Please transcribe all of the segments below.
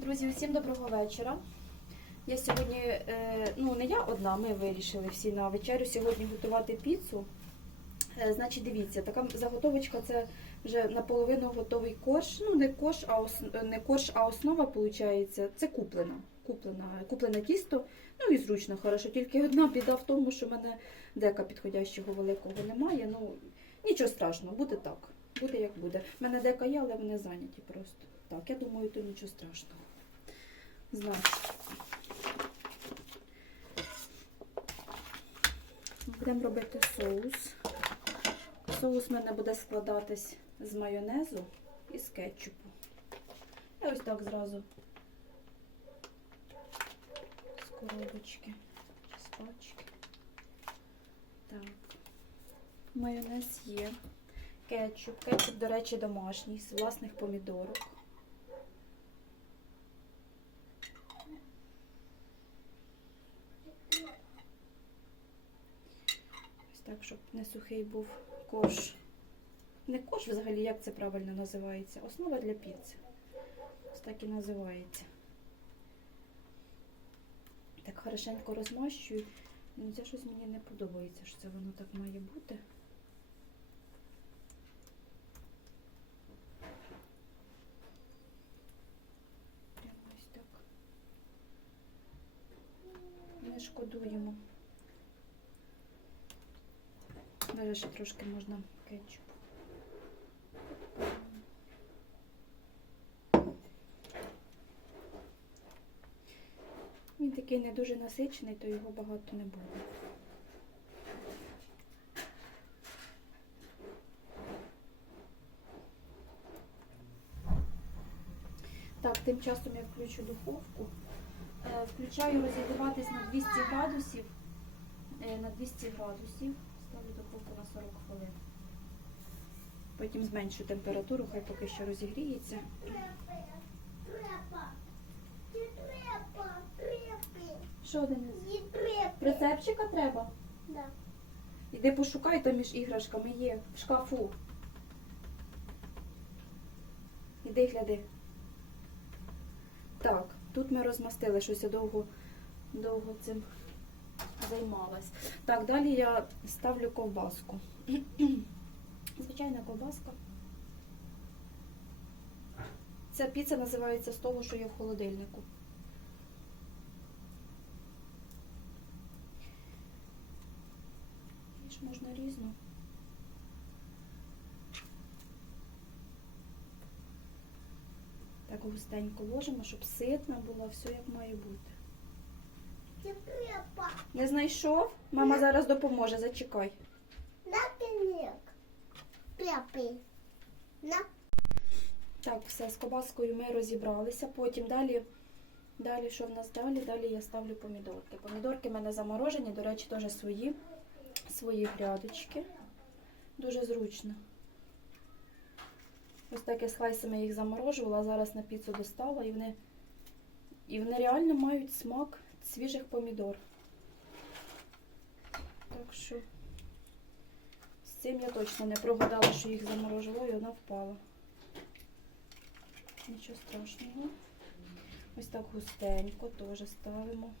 Друзі, усім доброго вечора. Я сьогодні, е, ну не я одна, ми вирішили всі на вечерю сьогодні готувати піцу. Е, Значить, дивіться, така заготовочка це вже наполовину готовий корж. Ну, не корж, а ос... не корж, а основа виходить. Це куплена. Куплена, куплене тісто. Ну і зручно, хорошо. Тільки одна біда в тому, що в мене дека підходящого великого немає. Ну, нічого страшного, буде так. Буде як буде. У мене дека є, але вони зайняті просто. Так, я думаю, то нічого страшного. Значить. Будемо робити соус. Соус в мене буде складатись з майонезу і з кетчупу. Я ось так зразу з коробочки з пачки. Так. Майонез є. Кетчуп. Кетчуп, до речі, домашній, з власних помідорок. Ось так, щоб не сухий був корж. Не корж взагалі, як це правильно називається? Основа для піци. Ось так і називається. Так хорошенько розмащую. Ну, це щось мені не подобається, що це воно так має бути. Прямо ось так. Шкодуємо. Навіть ще трошки можна кетчуп. Він такий не дуже насичений, то його багато не буде. Так, тим часом я включу духовку. Е, Включаю розігріватись на 200 градусів. Е, На 200 градусів. Ставлю духовку на 40 хвилин. Потім зменшу температуру, хай поки що розігріється. Що Денис? Треба. Рецепчика треба? Да. Іди пошукай там між іграшками є в шкафу. Іди гляди. Так, тут ми розмастили, щось я довго, довго цим займалась. Так, далі я ставлю ковбаску. Звичайна ковбаска. Ця піца називається з того, що є в холодильнику. Можна різно. Так густенько ложимо, щоб ситна була, все як має бути. Не знайшов? Мама зараз допоможе, зачекай. На пенек. На. Так, все, з кобаскою ми розібралися. Потім далі, далі, що в нас далі? Далі я ставлю помідорки. Помідорки в мене заморожені, до речі, теж свої, свої грядочки. Дуже зручно. Ось так я слайсами їх заморожувала, а зараз на піцу достала і вони, і вони реально мають смак свіжих помідор. Так що з цим я точно не прогадала, що їх заморожувала і вона впала. Нічого страшного. Ось так густенько теж ставимо.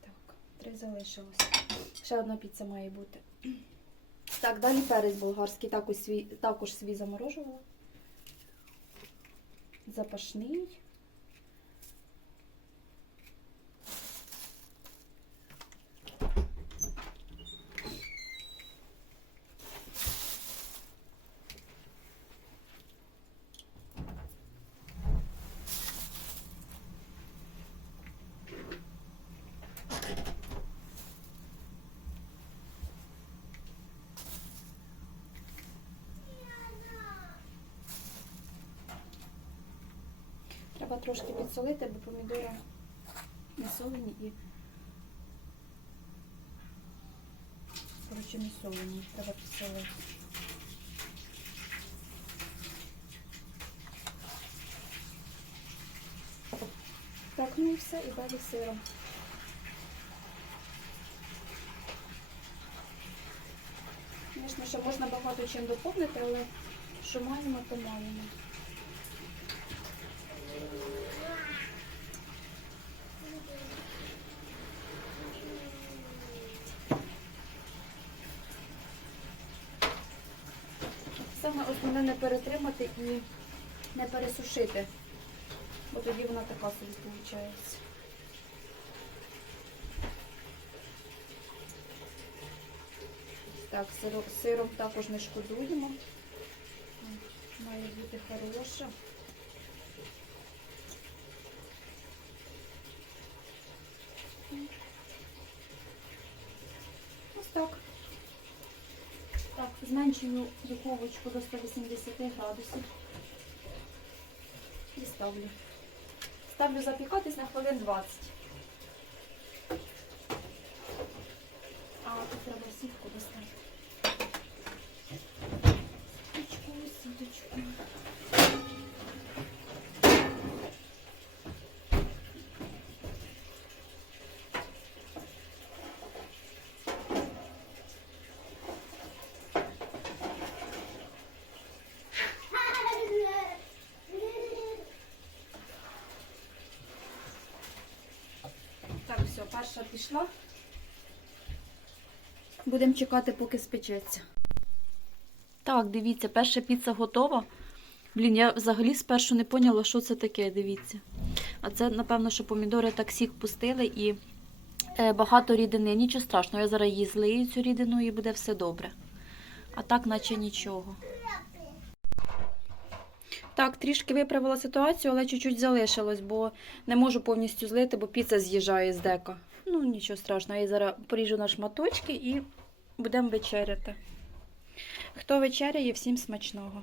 Так, три залишилось. Ще одна піца має бути. Так, далі перець болгарський також свій, також свій заморожувала. Запашний. Треба трошки підсолити, бо помідори не солені і коротше не солені, треба підсолити. Так, ну і все, і далі сиром. звісно, ще можна багато чим доповнити, але що маємо, то маємо. Саме основне не перетримати і не пересушити, бо тоді вона така собі виходить. Так, сиро- сиром також не шкодуємо. Має бути хороша. Ось так. Зменшую духовочку до 180 градусів. І ставлю. Ставлю запікатись на хвилин 20. А тут треба сітку достати. Все, перша пішла. Будемо чекати, поки спечеться. Так, дивіться, перша піца готова. Блін, я взагалі спершу не поняла, що це таке, дивіться. А це, напевно, що помідори так сік пустили і е, багато рідини. Нічого страшного, я зараз її злию цю рідину і буде все добре. А так, наче нічого. Так, трішки виправила ситуацію, але чуть-чуть залишилось, бо не можу повністю злити, бо піца з'їжджає з дека. Ну, нічого страшного, я зараз поріжу на шматочки і будемо вечеряти. Хто вечеряє, всім смачного.